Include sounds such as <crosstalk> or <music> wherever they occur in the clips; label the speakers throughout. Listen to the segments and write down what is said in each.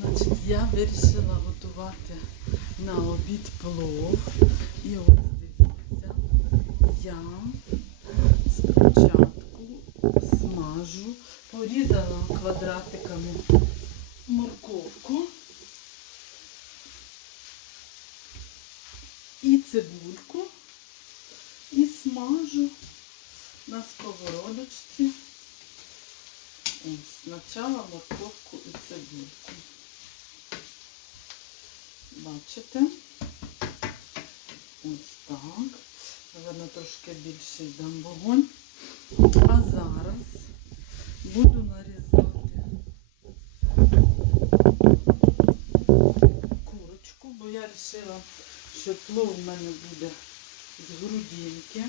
Speaker 1: Значить, я вирішила готувати на обід плов. І ось дивіться, я спочатку смажу, порізала квадратиками морковку і цибульку і смажу на сковородочці. Спочатку морковку і цибульку. Бачите? Ось так. Наверно, трошки більший дам вогонь. А зараз буду нарізати курочку, бо я вирішила, що плов в мене буде з грудинки.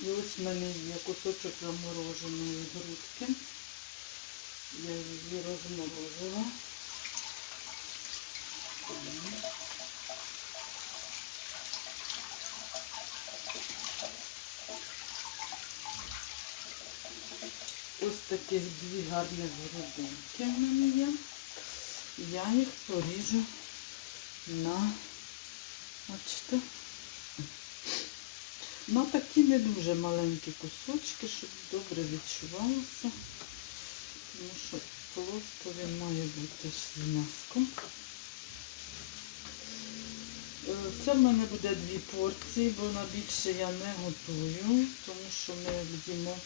Speaker 1: І ось в мене є кусочок замороженої грудки. Я її розморозила. Ось таких дві гарні грудинки в мене є. Я їх поріжу на, бачите, на такі не дуже маленькі кусочки, щоб добре відчувалося. Тому що плов має бути з м'яском. Е, Це в мене буде дві порції, бо на більше я не готую, тому що ми їмо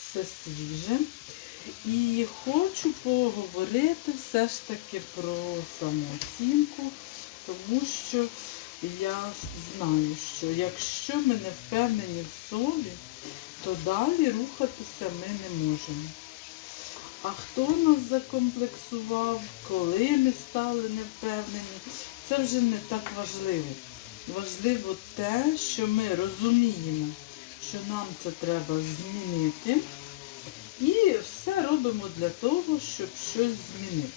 Speaker 1: все свіже. І хочу поговорити все ж таки про самооцінку, тому що я знаю, що якщо ми не впевнені в собі, то далі рухатися ми не можемо. А хто нас закомплексував, коли ми стали невпевнені, це вже не так важливо. Важливо те, що ми розуміємо, що нам це треба змінити. І все робимо для того, щоб щось змінити.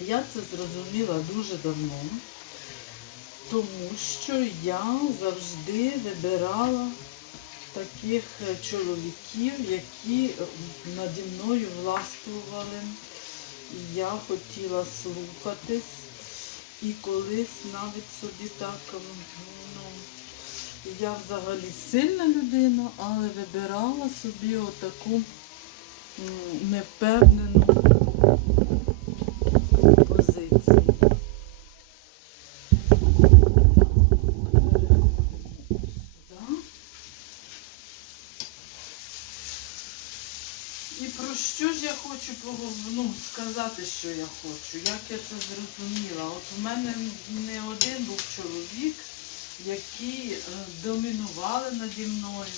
Speaker 1: Я це зрозуміла дуже давно, тому що я завжди вибирала таких чоловіків, які наді мною властвували. Я хотіла слухатись. І колись навіть собі так, ну, я взагалі сильна людина, але вибирала собі отаку невпевнену позицію. Так. І про що ж я хочу погов- ну, сказати, що я хочу, як я це зрозуміла. От у мене не один був чоловік, які е, домінували наді мною,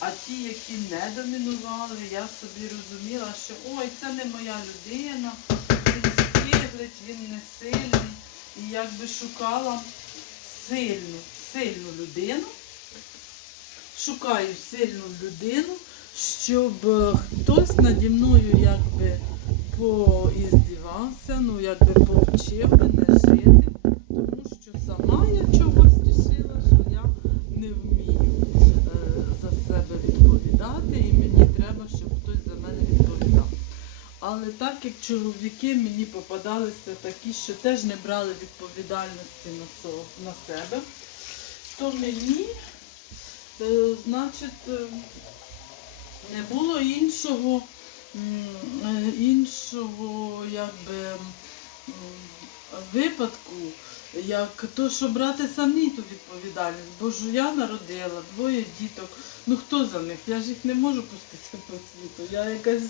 Speaker 1: а ті, які не домінували, я собі розуміла, що ой, це не моя людина, він скиглить, він не сильний. І якби шукала сильну, сильну людину, шукаю сильну людину, щоб е, хтось наді мною якби поіздівався, ну якби повчив мене жити, тому що сама я чогось рішила, що я не вмію е, за себе відповідати, і мені треба, щоб хтось за мене відповідав. Але так як чоловіки мені попадалися такі, що теж не брали відповідальності на, себе, то мені, е, значить, е, не було іншого, іншого якби, випадку, як то, що брати самі ту відповідальність. Бо ж я народила двоє діток. Ну хто за них? Я ж їх не можу пустити по світу. Я якась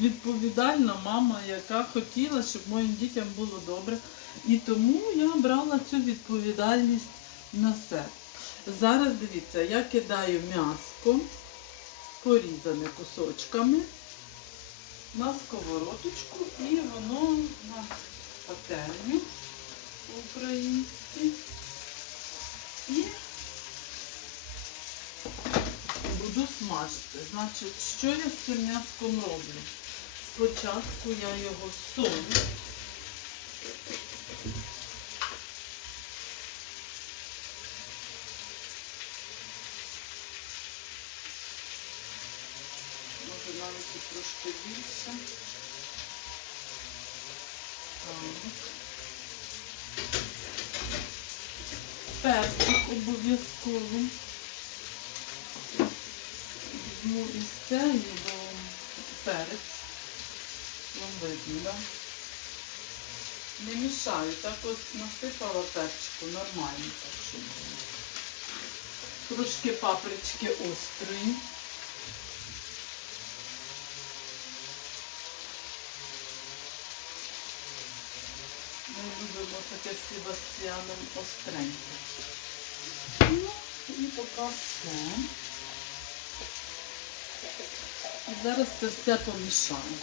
Speaker 1: відповідальна мама, яка хотіла, щоб моїм дітям було добре. І тому я брала цю відповідальність на себе. Зараз дивіться, я кидаю м'яско порізане кусочками на сковородочку і воно на пательню по-українськи. І буду смажити. Значить, що я з цим м'яском роблю? Спочатку я його солю. І більше. Перчик обов'язково. Візьму із цієї, бо перець. Вам видно, да? Не мішаю, так от насипала перчику, нормально так, щоб було. Трошки папрички острої. Таке з Себастьяном остреньке. Ну, і поки все. Зараз це все помішаю.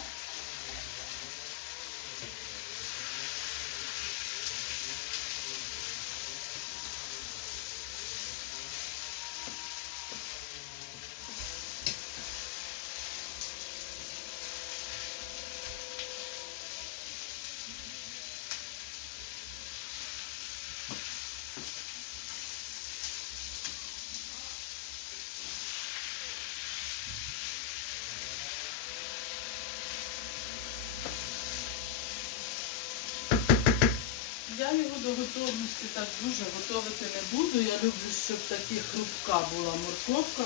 Speaker 1: Я його до готовності так дуже готувати не буду. Я люблю, щоб такі хрупка була морковка.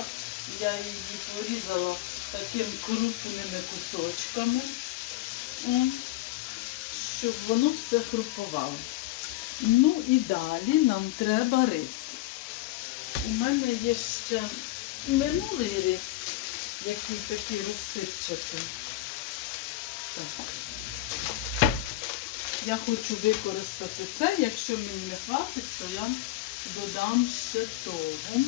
Speaker 1: Я її порізала такими крупними кусочками, щоб воно все хрупувало. Ну і далі нам треба рис. У мене є ще минулий рис, який такий розсипчатий. Я хочу використати це. Якщо мені не хватить, то я додам ще того.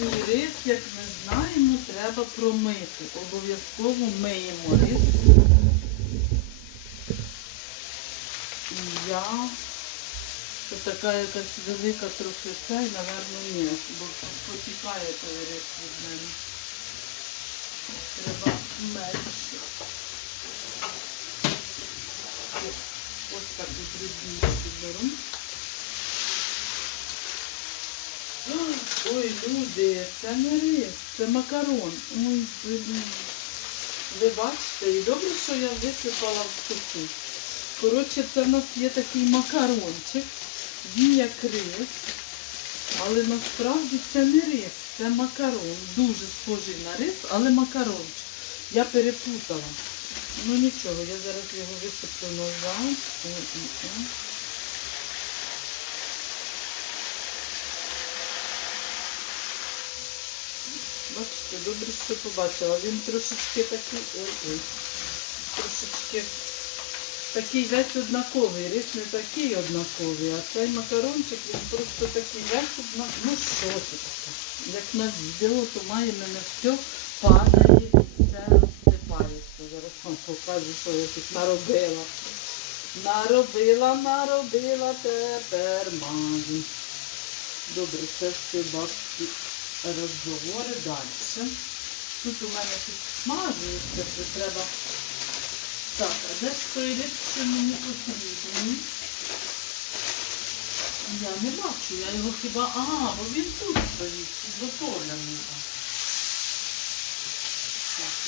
Speaker 1: І рис, як ми знаємо, треба промити. Обов'язково миємо рис. І я це така якась велика трохи цей, напевно, ні, бо потікає той рис від мене. Треба менше. Ось так і дрібніше Ой, люди, це не рис, це макарон. Ой. Ви бачите, і добре, що я висипала в суху. Коротше, це в нас є такий макарончик. Він як рис. Але насправді це не рис, це макарон. Дуже схожий на рис, але макарончик. Я перепутала. Ну нічого, я зараз його висиплю назад. О-о-о. Бачите, добре, що побачила. Він трошечки такий. Ой-ой. Трошечки такий весь однаковий. Рис не такий однаковий, а цей макарончик він просто такий весь однаковий. Ну що це таке? Як на відео, то має мене все падає і все розсипається. Зараз вам покажу, що я тут наробила. Наробила, наробила, тепер маю. Добре, це все бабці розговори далі. Тут у мене тут смажується, вже треба. Так, а де ж той рис, що мені потрібен? Я не бачу, я його хіба... А, бо він тут стоїть, підготовлений. Так,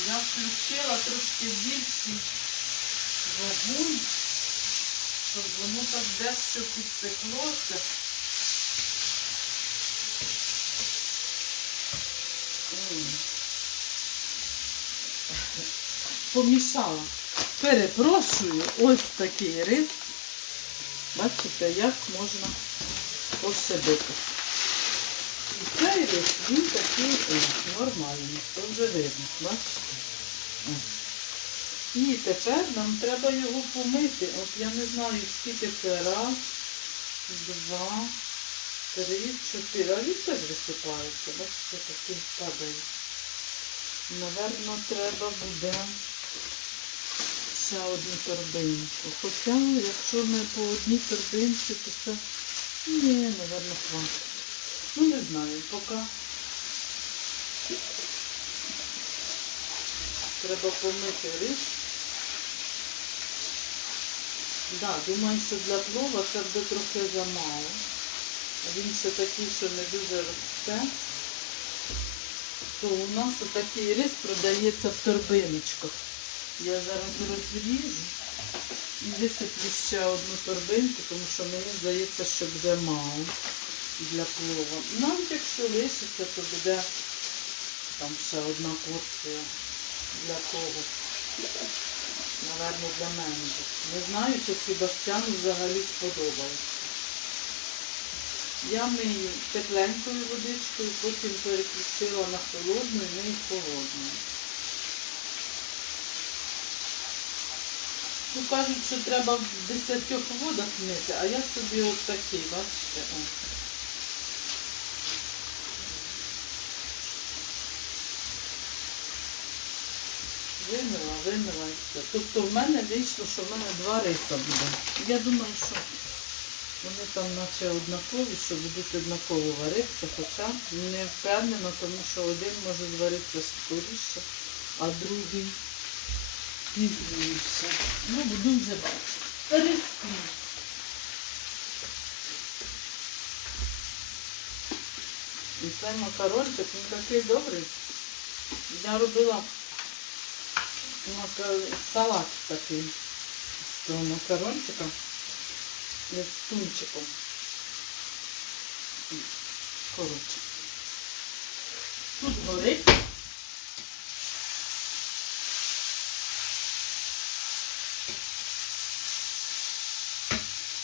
Speaker 1: я включила трошки більший вогонь, щоб воно так дещо підпеклося. М. Помішала. Перепрошую, ось такий рис. Бачите, як можна ошибити. І цей рис, він такий о, нормальний, то вже видно, бачите? І тепер нам треба його помити. От я не знаю, скільки це раз, два, три, чотири. А він теж висипається, бачите, такий падає. Наверно, треба буде ще одну торбинку. Хоча, якщо не по одній торбинці, то це ні, напевно, хватить. Ну, не знаю, поки треба помити рис. Да, думаю, що для плова це буде трохи замало. Він ще такий, що не дуже росте. То у нас такий рис продається в торбиночках. Я зараз розріжу І висиплю ще одну торбинку, тому що мені здається, що буде мало для плова. Навіть якщо лишиться, то буде там ще одна порція для когось. Наверно, для мене. Не знаю, чи Себастьяну взагалі сподобається. Я мию тепленькою водичкою, потім переключила на холодну і мию холодною. Ну, кажуть, що треба в десятьох водах мити, а я собі от такий, бачите, Вимила, вимила і все. Тобто в мене вийшло, що в мене два риса буде. Я думаю, що вони там наче однакові, що будуть однаково варитися, хоча не впевнена, тому що один може зваритися скоріше, а другий пізніше. Ну, буду вже бачити. Риски. І цей макарончик, він такий добрий. Я робила салат такий з цього макарончика з тунчиком. Коротше. Тут горить.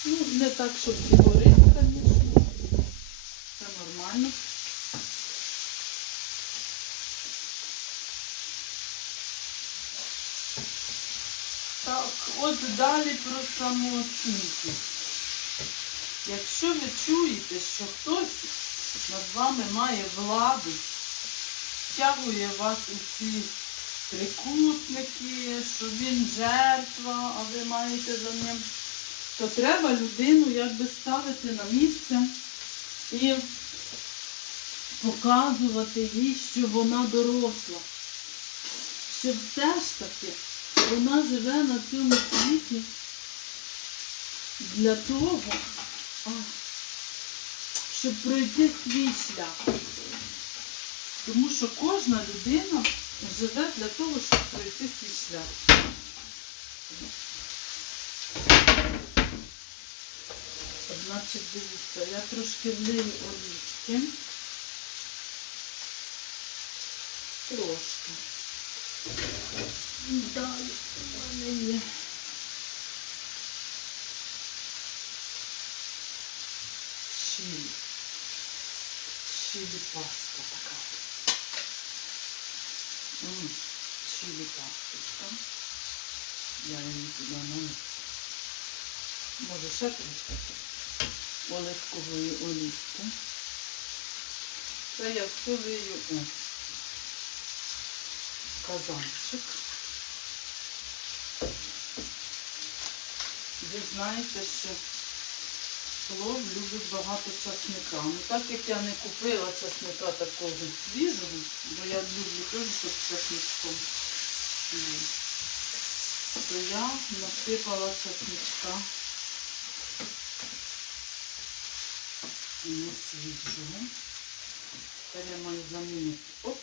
Speaker 1: Ну, не так, щоб горить, звісно. Це нормально. Так, от далі про самооцінку. Якщо ви чуєте, що хтось над вами має владу, втягує вас у ці трикутники, що він жертва, а ви маєте за ним, то треба людину якби ставити на місце і показувати їй, що вона доросла. Що все ж таки вона живе на цьому світі для того, щоб пройти свій шлях. Тому що кожна людина живе для того, щоб пройти свій шлях. Значить, дивіться, я трошки влию олівки. Трошки. Далі у мене є. Чилі. Чилі паста така. М, Чилі пасточка. Я її туди нанесу. Може ще трошки оливкової олівки. Це я всилию у казанчик. Ви знаєте, що плов любить багато часника. Ну так як я не купила часника такого свіжого, бо я люблю теж, щоб часничком, то я насипала часничка не свіжого. Тепер я маю замінити. Оп.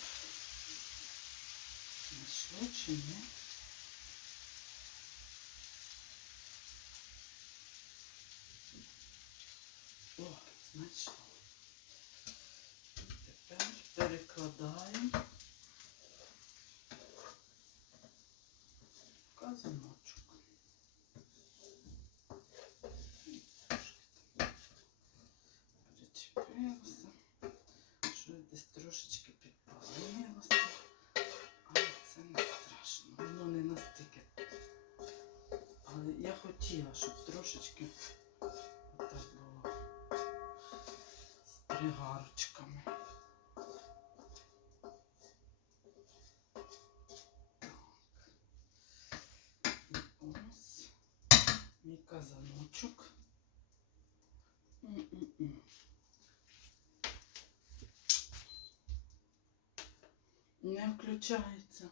Speaker 1: Знайшло чи ні? Знайшло. Тепер перекладаємо в казаночок. Причепилося. Що десь трошечки підпалилося. Але це не страшно. Воно не настільки. Але я хотіла, щоб трошечки І ось мій казаночок. Не включається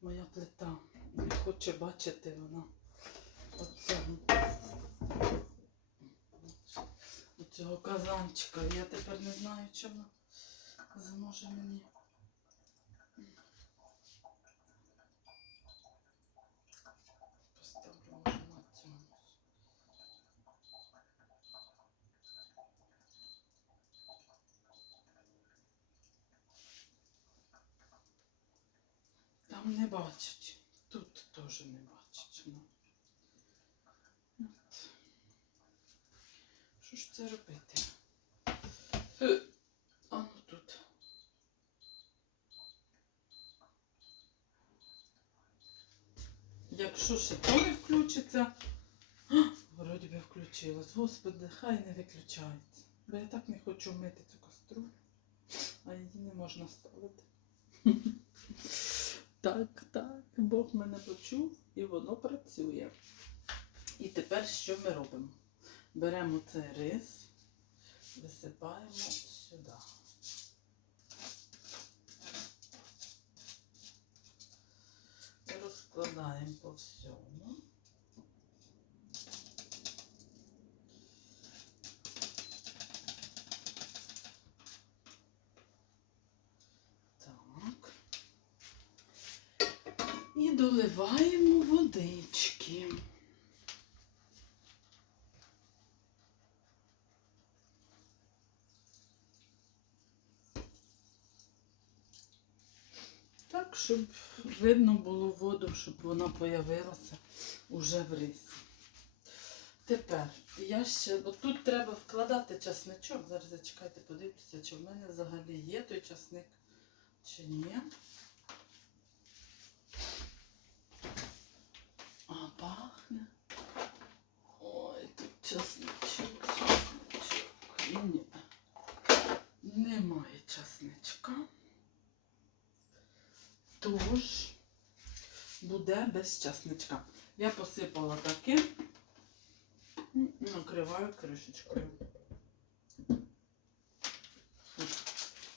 Speaker 1: моя плита. Не хоче бачити вона оцього. цього казанчика. Я тепер не знаю, чи вона зможе мені. Там Не бачить, тут теж не бачить. Ж це робити? Е, А ну тут. Якщо ще то не включиться, вроді би включилось. Господи, хай не виключається. Бо я так не хочу мити цю каструлю, а її не можна ставити. <laughs> Так, так, Бог мене почув і воно працює. І тепер що ми робимо? Беремо цей рис, висипаємо сюди. Розкладаємо по всьому. Так. І доливаємо водички. Так, щоб видно було воду, щоб вона появилася уже в рисі. Тепер я ще, бо тут треба вкладати часничок. Зараз зачекайте, подивлюся, чи в мене взагалі є той часник, чи ні. А пахне. Ой, тут часничок, часничок. Ні. Немає часничка. Тож буде без часничка. Я посипала таким, м, накриваю кришечкою.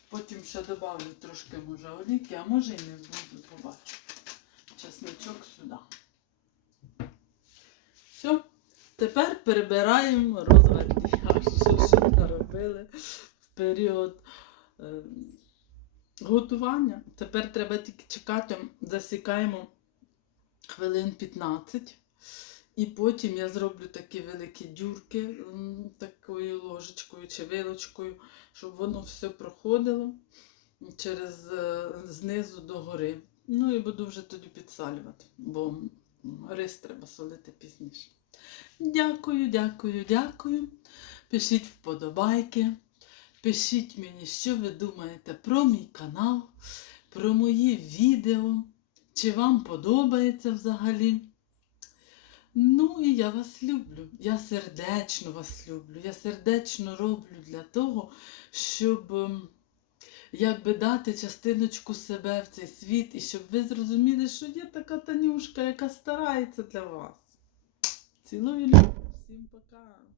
Speaker 1: Потім ще додавлю трошки може олійки, а може і не буду, побачу. Часничок сюди. Все. Тепер перебираємо розварняш, <laughs> що наробили в період. Готування. Тепер треба тільки чекати, засікаємо хвилин 15. І потім я зроблю такі великі дюрки такою ложечкою чи вилочкою, щоб воно все проходило через е, знизу до гори. Ну і буду вже тоді підсалювати, бо рис треба солити пізніше. Дякую, дякую, дякую. Пишіть вподобайки. Пишіть мені, що ви думаєте про мій канал, про мої відео, чи вам подобається взагалі. Ну і я вас люблю. Я сердечно вас люблю. Я сердечно роблю для того, щоб ем, якби дати частиночку себе в цей світ, і щоб ви зрозуміли, що є така Танюшка, яка старається для вас. Цілую люблю. Всім пока.